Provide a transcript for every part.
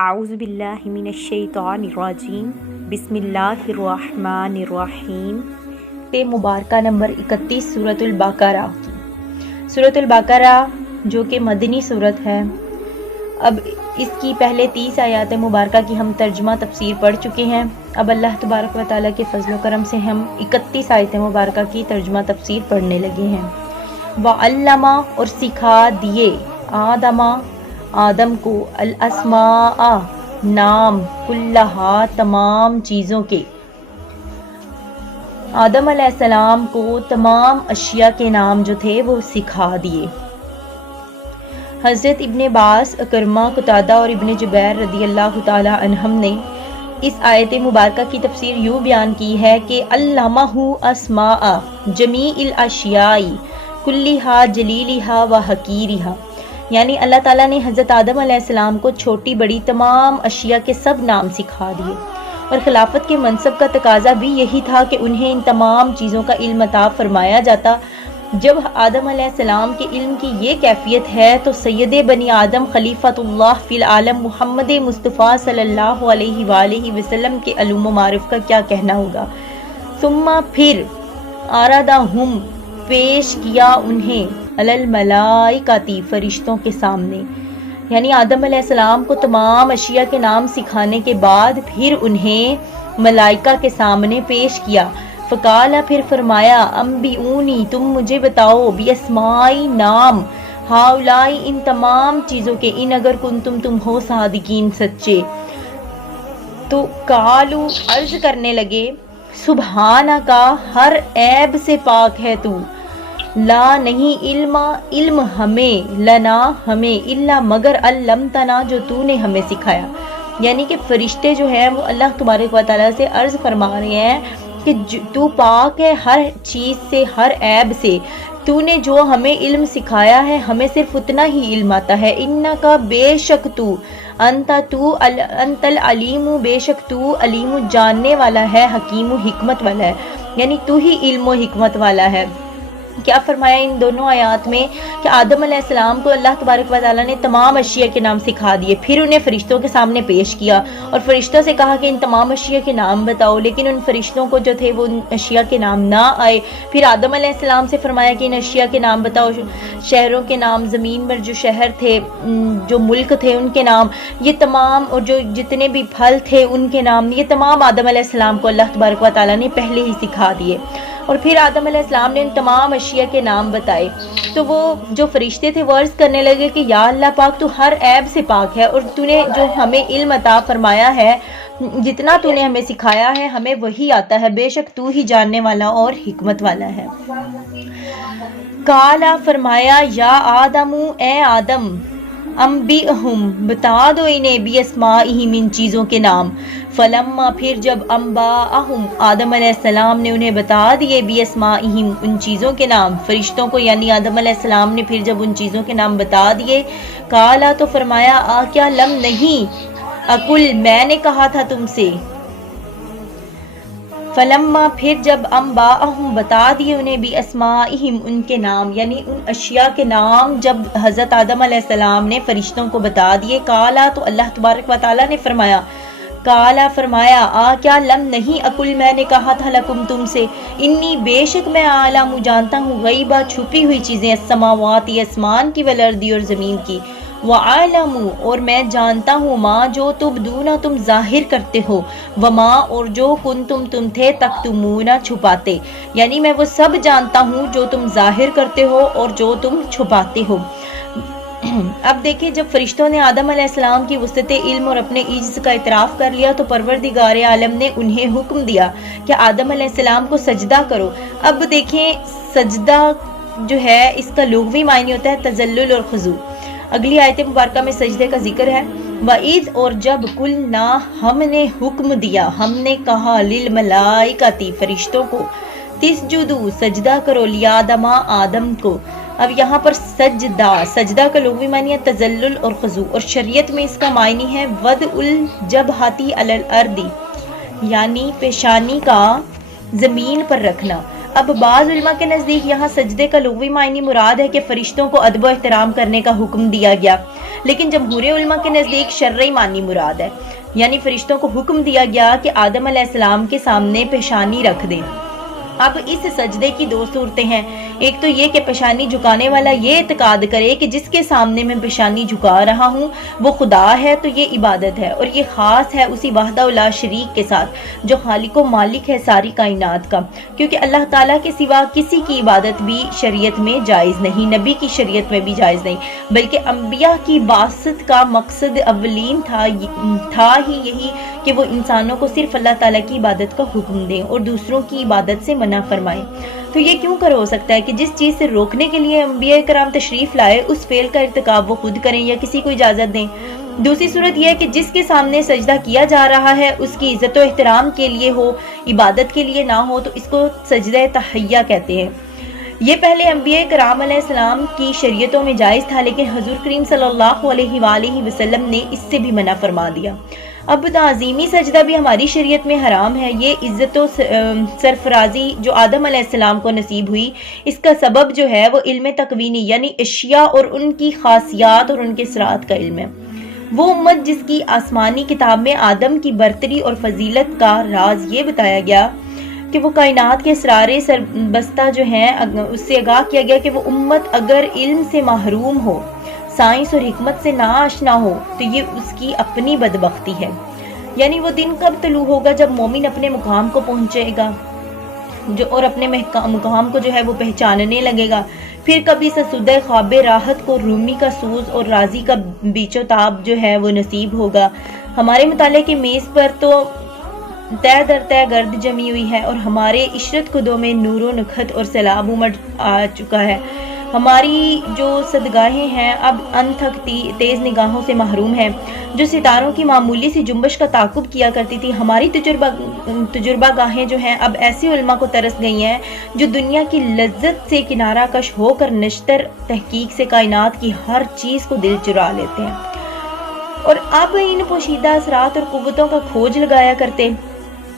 اعوذ باللہ من الشیطان الرجیم بسم اللہ الرحمن الرحیم۔ مبارکہ نمبر 31 سورۃ البقرہ کی۔ سورۃ البقرہ جو کہ مدنی سورت ہے، اب اس کی پہلے 30 آیات مبارکہ کی ہم ترجمہ تفسیر پڑھ چکے ہیں۔ اب اللہ تبارک و تعالیٰ کے فضل و کرم سے ہم 31 آیات مبارکہ کی ترجمہ تفسیر پڑھنے لگے ہیں۔ وَعَلَّمَ اور سکھا دیے آدم کو الاسماء نام کلہا تمام چیزوں کے۔ آدم علیہ السلام کو تمام اشیاء کے نام جو تھے وہ سکھا دیے۔ حضرت ابن عباس، اکرمہ، قتادہ اور ابن جبیر رضی اللہ تعالی عنہم نے اس آیت مبارکہ کی تفسیر یوں بیان کی ہے کہ علمہ اسماء جمیع الاشیاء کلہا جلیلہا و حقیرہا، یعنی اللہ تعالیٰ نے حضرت آدم علیہ السلام کو چھوٹی بڑی تمام اشیاء کے سب نام سکھا دیے، اور خلافت کے منصب کا تقاضا بھی یہی تھا کہ انہیں ان تمام چیزوں کا علم عطا فرمایا جاتا۔ جب آدم علیہ السلام کے علم کی یہ کیفیت ہے تو سید بنی آدم خلیفۃ اللہ فی العالم محمد مصطفیٰ صلی اللہ علیہ وآلہ وسلم کے علوم و معارف کا کیا کہنا ہوگا۔ ثم پھر آرادہم پیش کیا انہیں علی الملائکۃ فرشتوں کے سامنے، یعنی آدم علیہ السلام کو تمام اشیاء کے نام سکھانے کے بعد پھر انہیں ملائکہ کے سامنے پیش کیا۔ فقال پھر فرمایا انبئونی تم مجھے بتاؤ باسمائی نام ہاؤلائی ان تمام چیزوں کے، ان اگر کنتم تم ہو صادقین سچے۔ تو قالو عرض کرنے لگے سبحانکا ہر عیب سے پاک ہے تو، لا نہیں علم ہمیں، لنا ہمیں، الا مگر علمتنا جو تو نے ہمیں سکھایا۔ یعنی کہ فرشتے جو ہیں وہ اللہ تبارک و تعالیٰ سے عرض فرما رہے ہیں کہ تو پاک ہے ہر چیز سے، ہر عیب سے، تو نے جو ہمیں علم سکھایا ہے ہمیں صرف اتنا ہی علم آتا ہے۔ انکا بے شک تو، انت العلیم بے شک تو علیم جاننے والا ہے، حکیم حکمت والا ہے، یعنی تو ہی علم و حکمت والا ہے۔ کیا فرمایا ان دونوں آیات میں کہ آدم علیہ السلام کو اللہ تبارک و تعالیٰ نے تمام اشیاء کے نام سکھا دیے، پھر انہیں فرشتوں کے سامنے پیش کیا اور فرشتوں سے کہا کہ ان تمام اشیاء کے نام بتاؤ، لیکن ان فرشتوں کو جو تھے وہ ان اشیاء کے نام نہ آئے۔ پھر آدم علیہ السلام سے فرمایا کہ ان اشیاء کے نام بتاؤ، شہروں کے نام، زمین پر جو شہر تھے، جو ملک تھے ان کے نام، یہ تمام، اور جو جتنے بھی پھل تھے ان کے نام، یہ تمام آدم علیہ السلام کو اللہ تبارک و تعالیٰ نے پہلے ہی سکھا دیے۔ اور پھر آدم علیہ السلام نے ان تمام اشیاء کے نام بتائے، تو وہ جو فرشتے تھے وہ عرض کرنے لگے کہ یا اللہ پاک تو ہر عیب سے پاک ہے، اور تو نے جو ہمیں علم عطا فرمایا ہے، جتنا تو نے ہمیں سکھایا ہے ہمیں وہی آتا ہے، بے شک تو ہی جاننے والا اور حکمت والا ہے۔ قالا فرمایا یا آدم اے آدم، انبئہم بتا دو انہیں باسمائہم ان چیزوں کے نام۔ فلما پھر جب انباءہم آدم علیہ السلام نے انہیں بتا دیے باسمائہم ان چیزوں کے نام، فرشتوں کو، یعنی آدم علیہ السلام نے پھر جب ان چیزوں کے نام بتا دیے، قالا تو فرمایا کیا لم نہیں اقل میں نے کہا تھا تم سے۔ فلما پھر جب انباءہم بتا دیے انہیں باسمائہم ان کے نام، یعنی ان اشیاء کے نام جب حضرت آدم علیہ السلام نے فرشتوں کو بتا دیے، قالا تو اللہ تبارک و تعالیٰ نے فرمایا، قالا فرمایا کیا لم نہیں اقل میں نے کہا تھا لکم تم سے، انی بے شک میں عالم جانتا ہوں غیبہ چھپی ہوئی چیزیں، السماوات آسمان کی والارض اور زمین کی، وعالم اور میں جانتا ہوں ما جو تبدون تم ظاہر کرتے ہو، وما اور جو کنتم تم تھے تکتمون چھپاتے، یعنی میں وہ سب جانتا ہوں جو تم ظاہر کرتے ہو اور جو تم چھپاتے ہو۔ اب دیکھیں جب فرشتوں نے آدم علیہ السلام کی وسعت علم اور اپنے عجز کا اعتراف کر لیا تو پروردگار عالم نے انہیں حکم دیا کہ آدم علیہ السلام کو سجدہ کرو۔ اب دیکھیں سجدہ جو ہے اس کا لغوی معنی ہوتا ہے تذلل اور خضوع۔ اگلی آیت مبارکہ میں سجدے کا ذکر ہے۔ وَإِذْ اور جب قُلْنَا ہم نے حکم دیا، ہم نے کہا للملائکۃ فرشتوں کو، تسجدوا سجدہ کرو لآدم آدم کو۔ اب یہاں پر سجدہ کا لغوی معنی ہے تذلل اور خضوع، اور شریعت میں اس کا معنی ہے وضع الجبہۃ علی الارض، یعنی پیشانی کا زمین پر رکھنا۔ اب بعض علماء کے نزدیک یہاں سجدے کا لغوی معنی مراد ہے کہ فرشتوں کو ادب و احترام کرنے کا حکم دیا گیا، لیکن جمہور علماء کے نزدیک شرعی معنی مراد ہے، یعنی فرشتوں کو حکم دیا گیا کہ آدم علیہ السلام کے سامنے پیشانی رکھ دیں۔ اب اس سجدے کی دو صورتیں ہیں، ایک تو یہ کہ پیشانی جھکانے والا یہ اعتقاد کرے کہ جس کے سامنے میں پیشانی جھکا رہا ہوں وہ خدا ہے، تو یہ عبادت ہے اور یہ خاص ہے اسی وحدہ لا شریک کے ساتھ جو خالق و مالک ہے ساری کائنات کا، کیونکہ اللہ تعالیٰ کے سوا کسی کی عبادت بھی شریعت میں جائز نہیں، نبی کی شریعت میں بھی جائز نہیں، بلکہ انبیاء کی بعثت کا مقصد اولین تھا ہی یہی کہ وہ انسانوں کو صرف اللہ تعالیٰ کی عبادت کا حکم دیں اور دوسروں کی عبادت سے منع فرمائیں۔ تو یہ کیوں کر ہو سکتا ہے کہ جس چیز سے روکنے کے لیے انبیاء کرام تشریف لائے اس فعل کا ارتکاب وہ خود کریں یا کسی کو اجازت دیں؟ دوسری صورت یہ ہے کہ جس کے سامنے سجدہ کیا جا رہا ہے اس کی عزت و احترام کے لیے ہو، عبادت کے لیے نہ ہو، تو اس کو سجدہ تحیہ کہتے ہیں۔ یہ پہلے انبیاء کرام علیہ السلام کی شریعتوں میں جائز تھا، لیکن حضور کریم صلی اللہ علیہ وآلہ وسلم نے اس سے بھی منع فرما دیا۔ اب تعظیمی سجدہ بھی ہماری شریعت میں حرام ہے۔ یہ عزت و سرفرازی جو آدم علیہ السلام کو نصیب ہوئی، اس کا سبب جو ہے وہ علم تکوینی یعنی اشیاء اور ان کی خاصیات اور ان کے اثرات کا علم ہے۔ وہ امت جس کی آسمانی کتاب میں آدم کی برتری اور فضیلت کا راز یہ بتایا گیا کہ وہ کائنات کے اسرار سربستہ جو ہیں اس سے آگاہ کیا گیا کہ وہ امت اگر علم سے محروم ہو، سائنس اور حکمت سے نا آشنا ہو، تو یہ اس کی اپنی بدبختی ہے۔ یعنی وہ دن کب طلوع ہوگا جب مومن اپنے مقام کو پہنچے گا اور اپنے مقام کو جو ہے وہ پہچاننے لگے گا، پھر کبھی سسودہ خواب راحت کو رومی کا سوز اور راضی کا بیچ و تاب جو ہے وہ نصیب ہوگا۔ ہمارے مطالعے کی میز پر تو طے در طے گرد جمی ہوئی ہے اور ہمارے عشرت خدوں میں نور و نکھت اور سیلاب امڑ آ چکا ہے۔ ہماری جو صدگاہیں ہیں اب ان تھک تیز نگاہوں سے محروم ہیں، جو ستاروں کی معمولی سی جنبش کا تعاقب کیا کرتی تھی۔ ہماری تجربہ گاہیں جو ہیں اب ایسی علماء کو ترس گئی ہیں جو دنیا کی لذت سے کنارہ کش ہو کر نشتر تحقیق سے کائنات کی ہر چیز کو دل چرا لیتے ہیں، اور اب ان پوشیدہ اثرات اور قوتوں کا کھوج لگایا کرتے۔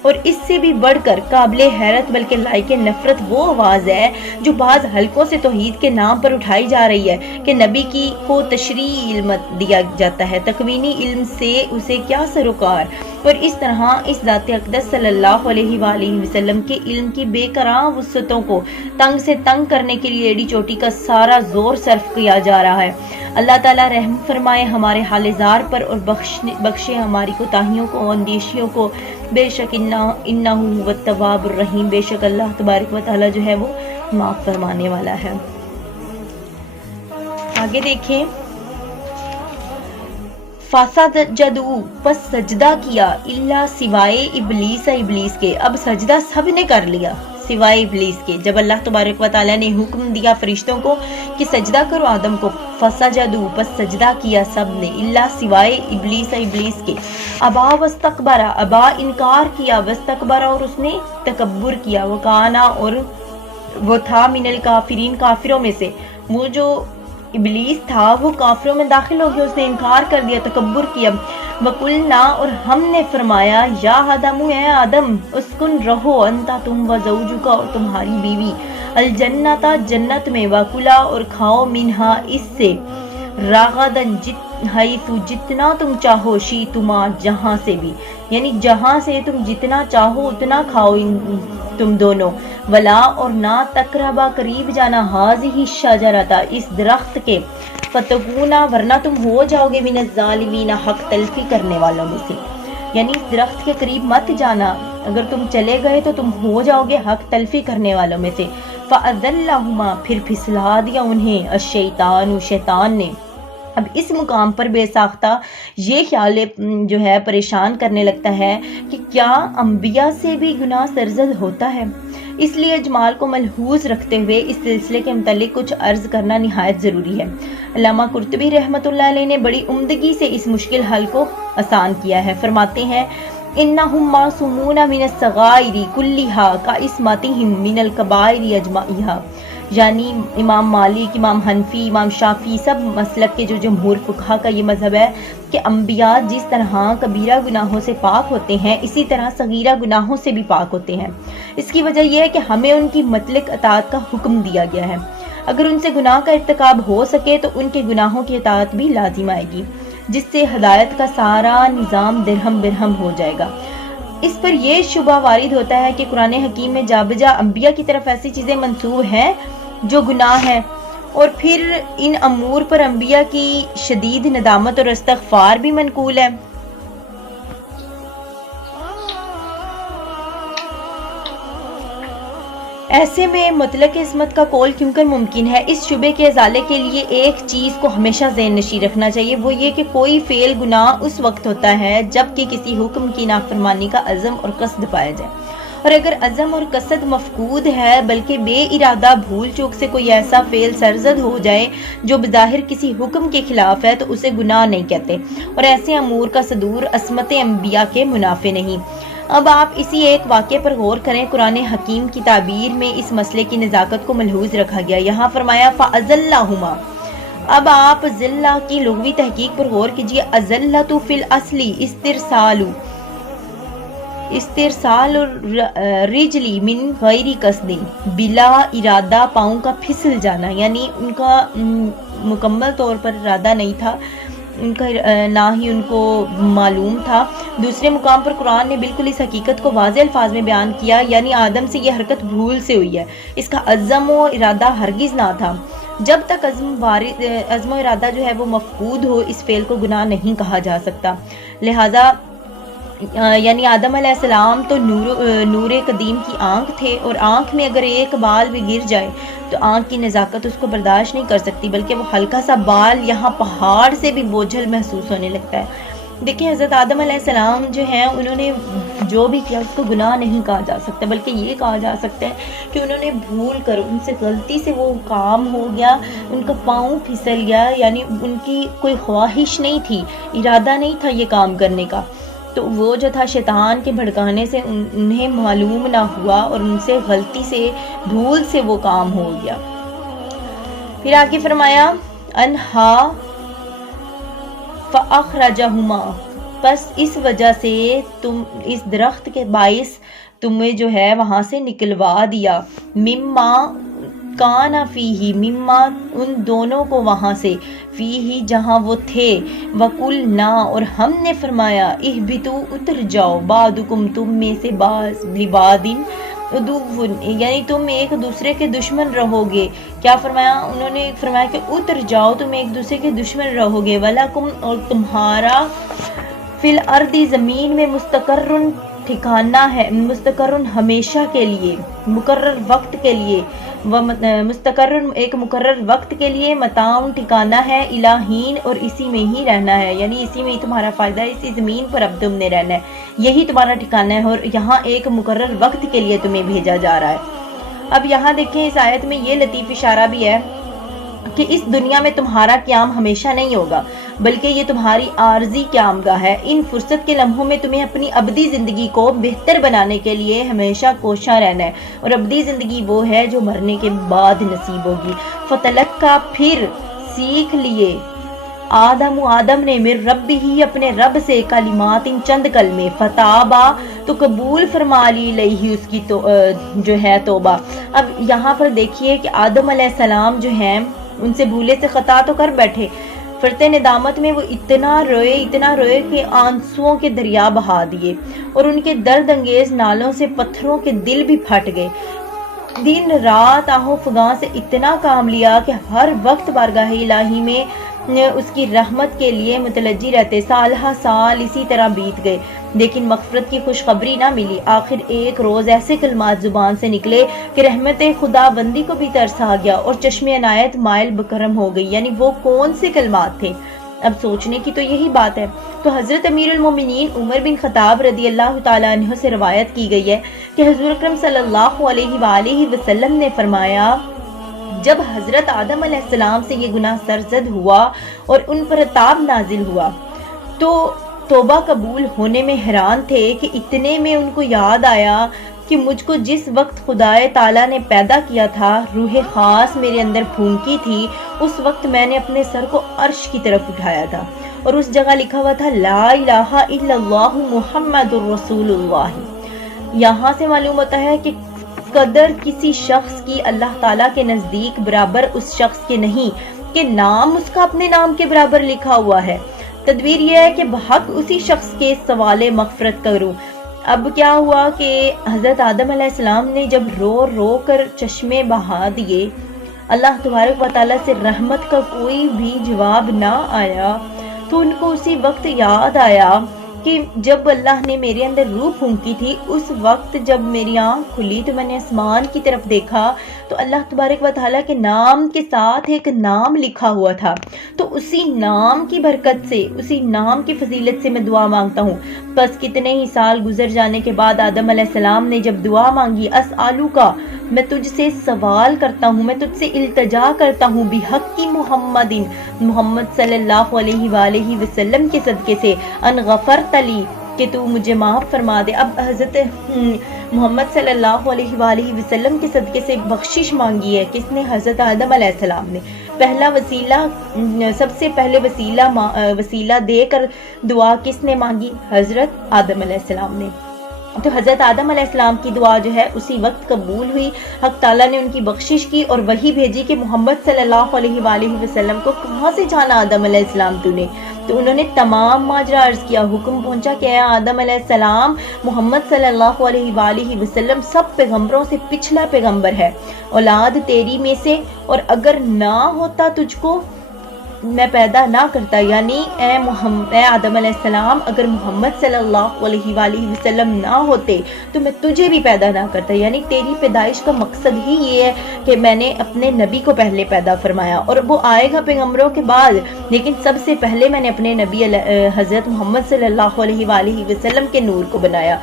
اور اس سے بھی بڑھ کر قابل حیرت بلکہ لائق نفرت وہ آواز ہے جو بعض حلقوں سے توحید کے نام پر اٹھائی جا رہی ہے کہ نبی کو تشریعی علم دیا جاتا ہے، تکوینی علم سے اسے کیا سروکار، اور اس طرح اس ذات اقدس صلی اللہ علیہ وآلہ وسلم کے علم کی بے کران وسعتوں کو تنگ سے تنگ کرنے کے لیے ایڑی چوٹی کا سارا زور صرف کیا جا رہا ہے۔ اللہ تعالیٰ رحم فرمائے ہمارے حال زار پر اور بخشے ہماری کوتاہیوں کو، اندیشیوں کو۔ بے شک انہ هو التواب الرحیم، بے شک اللہ تبارک و تعالیٰ جو ہے وہ معاف فرمانے والا ہے۔ آگے دیکھیں، فسجدوا، پس سجدہ کیا، الا سوائے ابلیس کے۔ اب سجدہ سب نے کر لیا سوائے ابلیس کے۔ جب اللہ تبارک و تعالیٰ نے حکم دیا فرشتوں کو کہ سجدہ کرو آدم کو، فسجدوا، پس سجدہ کیا سب نے، الا سوائے ابلیس کے۔ ابا واستکبر، ابا انکار کیا، واستکبر اور اس نے تکبر کیا، وکانا اور وہ تھا من الکافرین، کافروں میں سے۔ وہ جو ابلیس تھا وہ کافروں میں داخل ہو گیا، اس نے انکار کر دیا، تکبر کیا۔ وقلنا، اور ہم نے فرمایا، یا آدم، اے آدم، اسکن رہو، انتا تم و زوجک، اور تمہاری بیوی، الجنتا، جنت میں، وکلا، اور کھاؤ، منہا، اس سے، راغدن، حیث، جتنا تم چاہو، شیتما، جہاں سے بھی، یعنی جہاں سے تم جتنا چاہو اتنا کھاؤ تم دونوں، ولا، اور نہ تقربا، قریب جانا، ہاذہ شجرۃ، اس درخت کے، فتکونا، ورنہ تم ہو جاؤ گے، من الظالمین، حق تلفی کرنے والوں میں سے، یعنی اس درخت کے قریب مت جانا، اگر تم چلے گئے تو تم ہو جاؤ گے حق تلفی کرنے والوں میں سے۔ فأذلہما، پھر پھسلا دیا انہیں، الشیطان، شیطان نے۔ اب اس مقام پر بے ساختہ یہ خیال جو ہے پریشان کرنے لگتا ہے کہ کیا انبیاء سے بھی گناہ سرزد ہوتا ہے؟ اس لیے اجمال کو ملحوظ رکھتے ہوئے اس سلسلے کے متعلق کچھ عرض کرنا نہایت ضروری ہے۔ علامہ قرطبی رحمۃ اللہ علیہ نے بڑی عمدگی سے اس مشکل حل کو آسان کیا ہے۔ فرماتے ہیں، انہم معصومون من الصغائر کلھا کعصمتہم من الکبائر اجمعہا، یعنی امام مالک، امام حنفی، امام شافعی، سب مسلک کے جو جمہور فقہا کا یہ مذہب ہے کہ انبیاء جس طرح کبیرہ گناہوں سے پاک ہوتے ہیں اسی طرح صغیرہ گناہوں سے بھی پاک ہوتے ہیں۔ اس کی وجہ یہ ہے کہ ہمیں ان کی مطلق اطاعت کا حکم دیا گیا ہے۔ اگر ان سے گناہ کا ارتکاب ہو سکے تو ان کے گناہوں کی اطاعت بھی لازم آئے گی، جس سے ہدایت کا سارا نظام درہم برہم ہو جائے گا۔ اس پر یہ شبہ وارد ہوتا ہے کہ قرآن حکیم میں جا بجا انبیاء کی طرف ایسی چیزیں منسوب ہیں جو گناہ ہیں، اور پھر ان امور پر انبیاء کی شدید ندامت اور استغفار بھی منقول ہے۔ ایسے میں مطلق عصمت کا قول کیوں کر ممکن ہے؟ اس شبے کے ازالے کے لیے ایک چیز کو ہمیشہ ذہن نشین رکھنا چاہیے، وہ یہ کہ کوئی فعل گناہ اس وقت ہوتا ہے جب کہ کسی حکم کی نافرمانی کا عزم اور قصد پایا جائے، اور اگر عزم اور قصد مفقود ہے بلکہ بے ارادہ بھول چوک سے کوئی ایسا فعل سرزد ہو جائے جو بظاہر کسی حکم کے خلاف ہے تو اسے گناہ نہیں کہتے، اور ایسے امور کا صدور عصمت انبیاء کے منافع نہیں۔ اب آپ اسی ایک واقعے پر غور کریں۔ قرآن حکیم کی تعبیر میں اس مسئلے کی نزاکت کو ملحوظ رکھا گیا۔ یہاں فرمایا فَأَزَلَّهُمَا۔ اب آپ ذلہ کی لغوی تحقیق پر غور کیجئے۔ ازلۃ فی الاصل استرسال رجلی من غیر قصد، بلا ارادہ پاؤں کا پھسل جانا، یعنی ان کا مکمل طور پر ارادہ نہیں تھا، ان کا نہ ہی ان کو معلوم تھا۔ دوسرے مقام پر قرآن نے بالکل اس حقیقت کو واضح الفاظ میں بیان کیا، یعنی آدم سے یہ حرکت بھول سے ہوئی ہے، اس کا عزم و ارادہ ہرگز نہ تھا۔ جب تک عزم و ارادہ جو ہے وہ مفقود ہو اس فعل کو گناہ نہیں کہا جا سکتا۔ لہٰذا یعنی آدم علیہ السلام تو نور قدیم کی آنکھ تھے، اور آنکھ میں اگر ایک بال بھی گر جائے تو آنکھ کی نزاکت اس کو برداشت نہیں کر سکتی، بلکہ وہ ہلکا سا بال یہاں پہاڑ سے بھی بوجھل محسوس ہونے لگتا ہے۔ دیکھیں حضرت آدم علیہ السلام جو ہیں انہوں نے جو بھی کیا اس کو گناہ نہیں کہا جا سکتا، بلکہ یہ کہا جا سکتا ہے کہ انہوں نے بھول کر، ان سے غلطی سے وہ کام ہو گیا، ان کا پاؤں پھسل گیا، یعنی ان کی کوئی خواہش نہیں تھی، ارادہ نہیں تھا یہ کام کرنے کا، تو وہ جو تھا شیطان کے بھڑکانے سے انہیں معلوم نہ ہوا اور ان سے غلطی سے بھول سے وہ کام ہو گیا۔ پھر آگے فرمایا انہا فَأَخْرَجَهُمَا، پس اس وجہ سے تم اس درخت کے باعث تمہیں جو ہے وہاں سے نکلوا دیا، مما کان فیہ، مما ان دونوں کو وہاں سے، فیہ جہاں وہ تھے، وَقُلْنَا اور ہم نے فرمایا، اہبتوا اتر جاؤ، بعضکم تم میں سے بعض، لبعض عدو، یعنی تم ایک دوسرے کے دشمن رہو گے۔ کیا فرمایا؟ انہوں نے فرمایا کہ اتر جاؤ، تم ایک دوسرے کے دشمن رہو گے، وَلَكُمْ اور تمہارا، فی الارض زمین میں، مستقرن ٹھکانہ ہے، مستقرن ہمیشہ کے لیے، مقرر وقت کے لیے، مستقرن ایک مقرر وقت کے لیے، متاعن ٹھکانہ ہے، الہین اور اسی میں ہی رہنا ہے، یعنی اسی میں ہی تمہارا فائدہ ہے، اسی زمین پر اب تم نے رہنا ہے، یہی تمہارا ٹھکانہ ہے، اور یہاں ایک مقرر وقت کے لیے تمہیں بھیجا جا رہا ہے۔ اب یہاں دیکھیں اس آیت میں یہ لطیف اشارہ بھی ہے کہ اس دنیا میں تمہارا قیام ہمیشہ نہیں ہوگا، بلکہ یہ تمہاری عارضی قیام گاہ ہے۔ ان فرصت کے لمحوں میں تمہیں اپنی ابدی زندگی کو بہتر بنانے کے لیے ہمیشہ کوشاں رہنا ہے، اور ابدی زندگی وہ ہے جو مرنے کے بعد نصیب ہوگی۔ فتلقا پھر سیکھ لیے، آدم نے، من رب ہی اپنے رب سے، کلمات چند کلمے، فتابا تو قبول فرما لی لئی اس کی جو ہے توبہ۔ اب یہاں پر دیکھیے کہ آدم علیہ السلام جو ہیں ان سے بھولے سے خطا تو کر بیٹھے، فرتے ندامت میں وہ اتنا روئے کہ آنسوؤں کے دریا بہا دیے، اور ان کے درد انگیز نالوں سے پتھروں کے دل بھی پھٹ گئے۔ دن رات آہو فغاں سے اتنا کام لیا کہ ہر وقت بارگاہ الہی میں اس کی رحمت کے لیے متلجی رہتے، سالہ سال اسی طرح بیت گئے، لیکن مغفرت کی خوشخبری نہ ملی۔ آخر ایک روز ایسے کلمات زبان سے نکلے کہ رحمت خدا بندی کو بھی ترس آ گیا اور چشم عنایت مائل بکرم ہو گئی۔ یعنی وہ کون سے کلمات تھے؟ اب سوچنے کی تو یہی بات ہے۔ تو حضرت امیر المومنین عمر بن خطاب رضی اللہ تعالیٰ عنہ سے روایت کی گئی ہے کہ حضور اکرم صلی اللہ علیہ وآلہ وسلم نے فرمایا، جب حضرت آدم علیہ السلام سے یہ گناہ سرزد ہوا اور ان پر عتاب نازل ہوا تو توبہ قبول ہونے میں حیران تھے کہ اتنے میں ان کو یاد آیا کہ کہ مجھ کو جس وقت خدائے تعالیٰ نے پیدا کیا تھا، روح خاص میرے اندر پھونکی تھی، اس وقت میں نے اپنے سر کو عرش کی طرف اٹھایا تھا اور اس جگہ لکھا ہوا تھا لا الہ الا اللہ محمد الرسول اللہ۔ یہاں سے معلوم ہوتا ہے کہ قدر کسی شخص کی اللہ تعالیٰ کے نزدیک برابر اس شخص کے نہیں کہ نام اس کا اپنے نام کے برابر لکھا ہوا ہے۔ تدبیر یہ ہے کہ بحق اسی شخص کے سوال مغفرت کروں۔ اب کیا ہوا کہ حضرت آدم علیہ السلام نے جب رو رو کر چشمے بہا دیے، اللہ تبارک و تعالیٰ سے رحمت کا کوئی بھی جواب نہ آیا، تو ان کو اسی وقت یاد آیا کہ جب اللہ نے میرے اندر روح پھونکی تھی، اس وقت جب میری آنکھ کھلی تو میں نے آسمان کی طرف دیکھا تو اللہ تبارک و تعالیٰ کے نام کے ساتھ ایک نام لکھا ہوا تھا۔ تو اسی نام کی برکت سے، اسی نام کی فضیلت سے میں دعا مانگتا ہوں۔ بس کتنے ہی سال گزر جانے کے بعد آدم علیہ السلام نے جب دعا مانگی، اسالو کا، میں تجھ سے سوال کرتا ہوں، میں تجھ سے التجا کرتا ہوں، بحق محمد، محمد صلی اللہ علیہ وآلہ وسلم کے صدقے سے، ان غفرت لی، کہ تو مجھے معاف فرما دے۔ اب حضرت محمد صلی اللہ علیہ وآلہ وسلم کے صدقے سے بخشش مانگی ہے کس نے؟ حضرت آدم علیہ السلام نے۔ پہلا وسیلہ، سب سے پہلے وسیلہ دے کر دعا کس نے مانگی؟ حضرت آدم علیہ السلام نے۔ تو حضرت آدم علیہ السلام کی دعا جو ہے اسی وقت قبول ہوئی، حق تعالیٰ نے ان کی بخشش کی اور وہی بھیجی کہ محمد صلی اللہ علیہ وآلہ وسلم کو کہاں سے جانا آدم علیہ السلام تو نے؟ تو انہوں نے تمام ماجرا عرض کیا، حکم پہنچا کہ اے آدم علیہ السلام، محمد صلی اللہ علیہ وآلہ وسلم سب پیغمبروں سے پچھلا پیغمبر ہے، اولاد تیری میں سے، اور اگر نہ ہوتا تجھ کو میں پیدا نہ کرتا، یعنی اے آدم علیہ السلام، اگر محمد صلی اللہ علیہ وآلہ وسلم نہ ہوتے تو میں تجھے بھی پیدا نہ کرتا، یعنی تیری پیدائش کا مقصد ہی یہ ہے کہ میں نے اپنے نبی کو پہلے پیدا فرمایا، اور وہ آئے گا پیغمبروں کے بعد، لیکن سب سے پہلے میں نے اپنے نبی حضرت محمد صلی اللہ علیہ وآلہ وسلم کے نور کو بنایا۔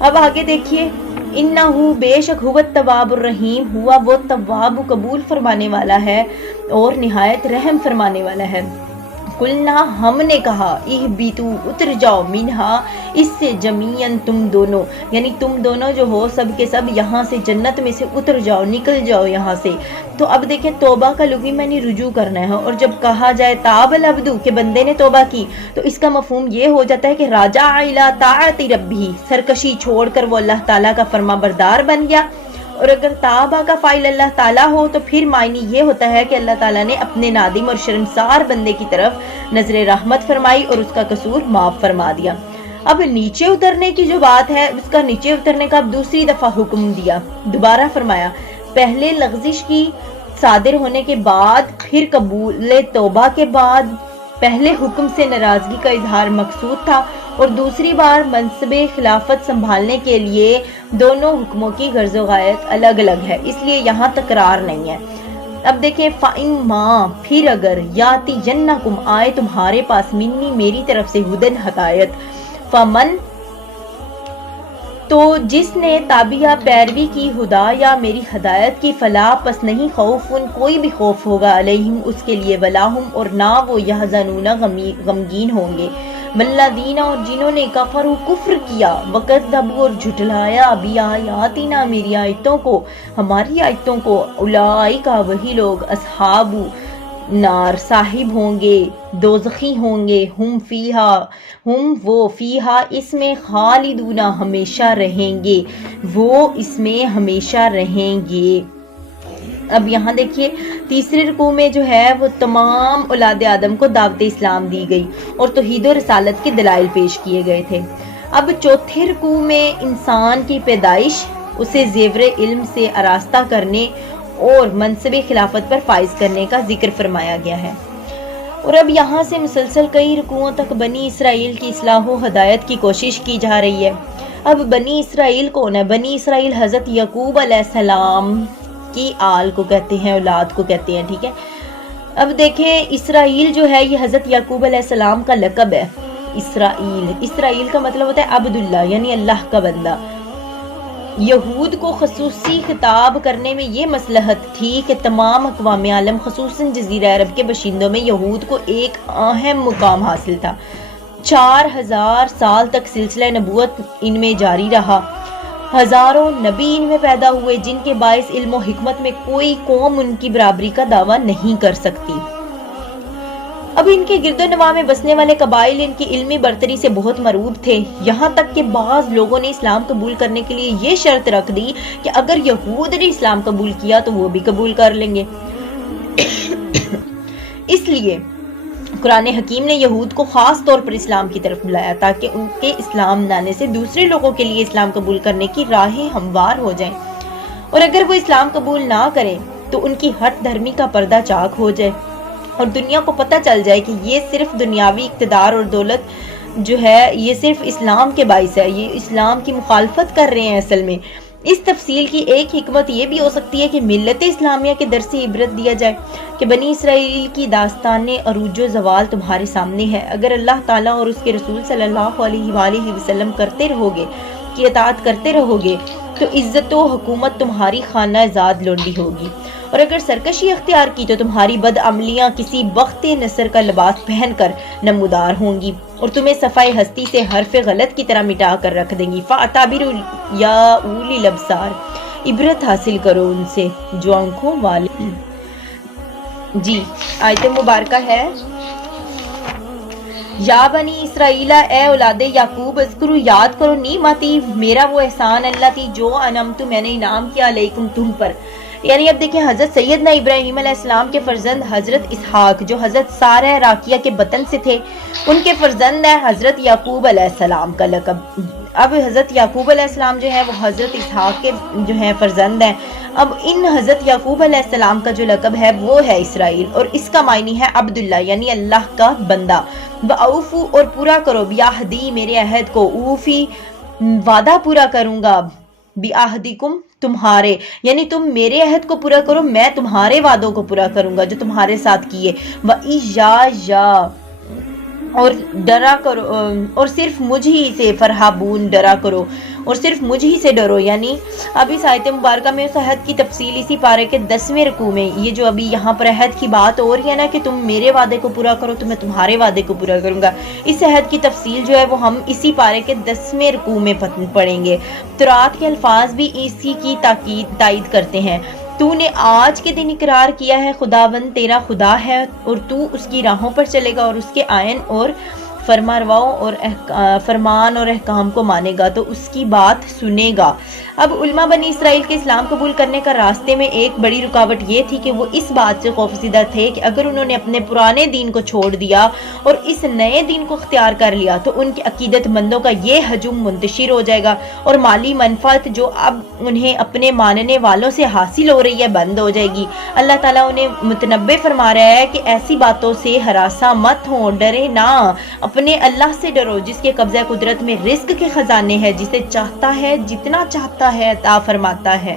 اب آگے دیکھیے، انہو بے شک ہوا التواب الرحیم، ہوا وہ تواب قبول فرمانے والا ہے اور نہایت رحم فرمانے والا ہے۔ قلنا ہم نے کہا، اہبتو اتر جاؤ، منہا اس سے، جمیعاً تم دونوں، یعنی تم دونوں جو ہو سب کے سب یہاں سے جنت میں سے اتر جاؤ، نکل جاؤ یہاں سے۔ تو اب دیکھیں توبہ کا لغوی معنی رجوع کرنا ہے، اور جب کہا جائے تاب العبد کہ بندے نے توبہ کی، تو اس کا مفہوم یہ ہو جاتا ہے کہ راجع الی طاعت ربہ، سرکشی چھوڑ کر وہ اللہ تعالیٰ کا فرما بردار بن گیا۔ اور اگر تابہ کا فاعل اللہ تعالیٰ ہو تو پھر معنی یہ ہوتا ہے کہ اللہ تعالیٰ نے اپنے نادم اور شرمسار بندے کی طرف نظر رحمت فرمائی اور اس کا قصور معاف فرما دیا۔ اب نیچے اترنے کی جو بات ہے، اس کا نیچے اترنے کا اب دوسری دفعہ حکم دیا، دوبارہ فرمایا، پہلے لغزش کی صادر ہونے کے بعد، پھر قبول توبہ کے بعد، پہلے حکم سے ناراضگی کا اظہار مقصود تھا اور دوسری بار منصب خلافت سنبھالنے کے لیے دونوں حکموں کی غرض و غایت الگ الگ ہے، اس لیے یہاں تکرار نہیں ہے۔ اب دیکھیں، فَإِمَّا، پھر اگر، یَأْتِيَنَّکُمْ، آئے تمہارے پاس، منی، میری طرف سے، ہدن، ہدایت، فمن، تو جس نے تابعہ پیروی کی ہدا یا میری ہدایت کی، فلا، پس نہیں، خوفن، کوئی بھی خوف ہوگا، علیہم، اس کے لیے، ولاہم، اور نہ وہ، یحزنون، غمگین ہوں گے، والذین، اور جنہوں نے، کفروا، کفر کیا، وکذبوا، اور جھٹلایا، بآیاتنا، میری آیتوں کو، ہماری آیتوں کو، اولئک، وہی لوگ، اصحاب نار، صاحب ہوں گے، دوزخی ہوں گے، ہم فیہا، ہم وہ، فیہا، اس میں، خالدون، ہمیشہ رہیں گے، وہ اس میں ہمیشہ رہیں گے۔ اب یہاں دیکھیے، تیسرے رکوع میں جو ہے وہ تمام اولاد آدم کو دعوت اسلام دی گئی اور توحید و رسالت کے دلائل پیش کیے گئے تھے۔ اب چوتھے رکوع میں انسان کی پیدائش، اسے زیور علم سے آراستہ کرنے اور منصب خلافت پر فائز کرنے کا ذکر فرمایا گیا ہے۔ اور اب یہاں سے مسلسل کئی رکوعوں تک بنی اسرائیل کی اصلاح و ہدایت کی کوشش کی جا رہی ہے۔ اب بنی اسرائیل کون ہے؟ بنی اسرائیل حضرت یعقوب علیہ السلام کی آل کو کہتے ہیں، اولاد کو کہتے ہیں، ٹھیک ہے۔ اب دیکھیں، اسرائیل جو ہے یہ حضرت یعقوب علیہ السلام کا لقب ہے۔ اسرائیل کا مطلب ہوتا ہے عبداللہ، یعنی اللہ کا بندہ۔ یہود کو خصوصی خطاب کرنے میں یہ مصلحت تھی کہ تمام اقوام عالم، خصوصاً جزیرہ عرب کے باشندوں میں یہود کو ایک اہم مقام حاصل تھا۔ 4000 سال تک سلسلہ نبوت ان میں جاری رہا۔ ہزاروں نبی ان میں پیدا ہوئے جن کے باعث علم و حکمت میں کوئی قوم ان کی برابری کا دعویٰ نہیں کر سکتی۔ اب ان کے گرد و نواح میں بسنے والے قبائل ان کی علمی برتری سے بہت مرعوب تھے، یہاں تک کہ بعض لوگوں نے اسلام قبول کرنے کے لیے یہ شرط رکھ دی کہ اگر یہود نے اسلام قبول کیا تو وہ بھی قبول کر لیں گے۔ اس لیے قرآن حکیم نے یہود کو خاص طور پر اسلام کی طرف بلایا تاکہ ان کے اسلام لانے سے دوسرے لوگوں کے لیے اسلام قبول کرنے کی راہیں ہموار ہو جائیں، اور اگر وہ اسلام قبول نہ کریں تو ان کی ہٹ دھرمی کا پردہ چاک ہو جائے اور دنیا کو پتہ چل جائے کہ یہ صرف دنیاوی اقتدار اور دولت جو ہے یہ صرف اسلام کے باعث ہے، یہ اسلام کی مخالفت کر رہے ہیں اصل میں۔ اس تفصیل کی ایک حکمت یہ بھی ہو سکتی ہے کہ ملت اسلامیہ کے درس عبرت دیا جائے کہ بنی اسرائیل کی داستان عروج و زوال تمہارے سامنے ہے، اگر اللہ تعالیٰ اور اس کے رسول صلی اللہ علیہ وآلہ وسلم کرتے رہو گے، کی اطاعت کرتے رہو گے تو عزت و حکومت تمہاری خانہ زاد لونڈی ہوگی، اور اگر سرکشی اختیار کی تو تمہاری بد عملیاں کسی وقت نصر کا لباس پہن کر نمودار ہوں گی اور تمہیں صفائے ہستی سے حرف غلط کی طرح مٹا کر رکھ دیں گی۔ فَاعْتَبِرُوا یا اولی الابصار، عبرت حاصل کرو ان سے جو آنکھوں والے۔ جی آیت مبارکہ ہے یا بنی اسرائیل، اے اولاد یعقوب، اذکروا یاد کرو نعمتی، میرا وہ احسان اللہ تھی جو انعمت میں نے انعام کیا علیکم تم پر۔ یعنی اب دیکھیں حضرت سیدنا ابراہیم علیہ السلام کے فرزند حضرت اسحاق جو حضرت سارہ راکیہ کے بطن سے تھے، ان کے فرزند ہے حضرت یعقوب علیہ السلام کا لقب۔ اب حضرت یعقوب علیہ السلام جو ہے وہ حضرت اسحاق کے جو ہیں فرزند ہیں۔ اب ان حضرت یعقوب علیہ السلام کا جو لقب ہے وہ ہے اسرائیل، اور اس کا معنی ہے عبداللہ یعنی اللہ کا بندہ۔ وَأَوْفُوا، اور پورا کرو، بِعَہْدِی، میرے عہد کو، اوفی، وعدہ پورا کروں گا، بِعَہْدِکُم، تمہارے، یعنی تم میرے عہد کو پورا کرو، میں تمہارے وعدوں کو پورا کروں گا جو تمہارے ساتھ کیے۔ وَإِيَّايَ، اور ڈرا کرو، اور صرف مجھ ہی سے، فرحابون، ڈرا کرو اور صرف مجھ ہی سے ڈرو۔ یعنی اب اس آیت مبارکہ میں اس عہد کی تفصیل اسی پارے کے 10ویں رکوع میں، یہ جو ابھی یہاں پر عہد کی بات ہو رہی ہے نا کہ تم میرے وعدے کو پورا کرو تو میں تمہارے وعدے کو پورا کروں گا، اس عہد کی تفصیل جو ہے وہ ہم اسی پارے کے 10ویں رکوع میں پڑھیں گے۔ تورات کے الفاظ بھی اسی کی تائید کرتے ہیں۔ تو نے آج کے دن اقرار کیا ہے خداوند تیرا خدا ہے، اور تو اس کی راہوں پر چلے گا اور اس کے آئین اور فرمان اور احکام کو مانے گا تو اس کی بات سنے گا۔ اب علماء بنی اسرائیل کے اسلام قبول کرنے کا راستے میں ایک بڑی رکاوٹ یہ تھی کہ وہ اس بات سے خوفزدہ تھے کہ اگر انہوں نے اپنے پرانے دین کو چھوڑ دیا اور اس نئے دین کو اختیار کر لیا تو ان کے عقیدت مندوں کا یہ ہجوم منتشر ہو جائے گا اور مالی منفعت جو اب انہیں اپنے ماننے والوں سے حاصل ہو رہی ہے بند ہو جائے گی۔ اللہ تعالیٰ انہیں متنبہ فرما رہا ہے کہ ایسی باتوں سے ہراساں مت ہوں، ڈرے نہ، اپنے اللہ سے ڈرو جس کے قبضہ قدرت میں رزق کے خزانے ہیں، جسے چاہتا ہے جتنا چاہتا ہے عطا فرماتا ہے۔